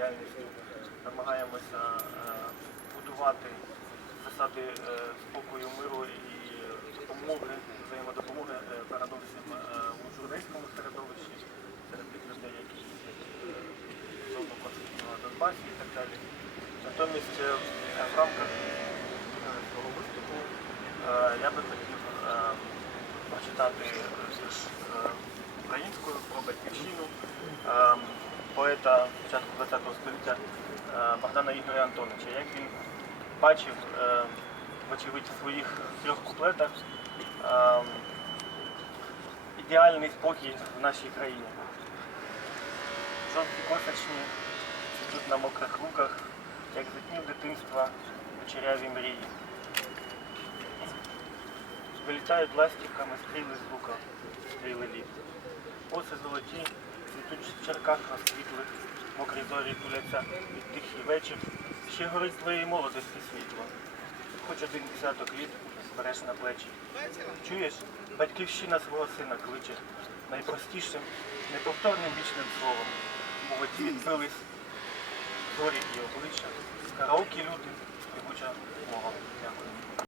діяльністю намагаємося е, будувати засади е, спокою, миру і допомоги, взаємодопомоги е, передовсім е, у журналістському середовищі, серед тих людей, які зону конфлікту на Донбасі і так далі. Натомість е, в рамках е, свого виступу е, я би хотів е, прочитати вірш поета початку ХХ століття е, Богдана Ігоря Антоновича. Як він бачив, е, вочевидь, в своїх трьох куплетах е, ідеальний спокій в нашій країні. Жовті косочні цвітуть на мокрих руках, як з дитинства вечеряві мрії. Вилітають ластівками стріли з лука, стріли літ. Оси золоті, черках розквітлих, мокрі зорі туляться під тихий вечір. Ще горить твоєї молодості світло. Хоч один десяток літ збереш на плечі. Чуєш, батьківщина свого сина кличе найпростішим, неповторним вічним словом. У воді відбились зорі і обличчя, караокі люди, співуча мова. Дякую.